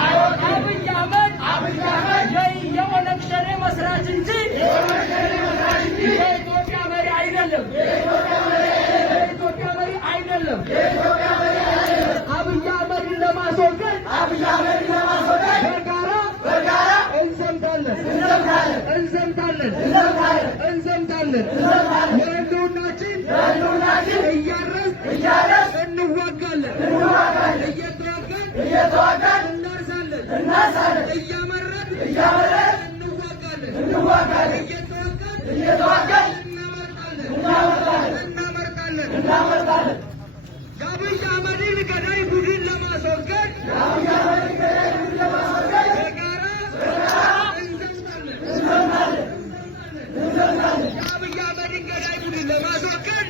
አይወርድም። አብይ አህመድ የኦነግ ሸኔ መስራች እንጂ የኢትዮጵያ መሪ አይደለም። አብይ አህመድን ለማስወገድ በጋራ እንዘምታለን። ለህልውናችን እያረስ እንዋጋለን። እየተዋጋን እናርሳለን። እያመረን እንዋጋለን። እየተዋጋን እናመርታለን። የአብይ አህመድን ገዳይ ቡድን ለማስወገድ በጋራ እንዘምታለን። የአብይ አህመድን ገዳይ ቡድን ለማስወገድ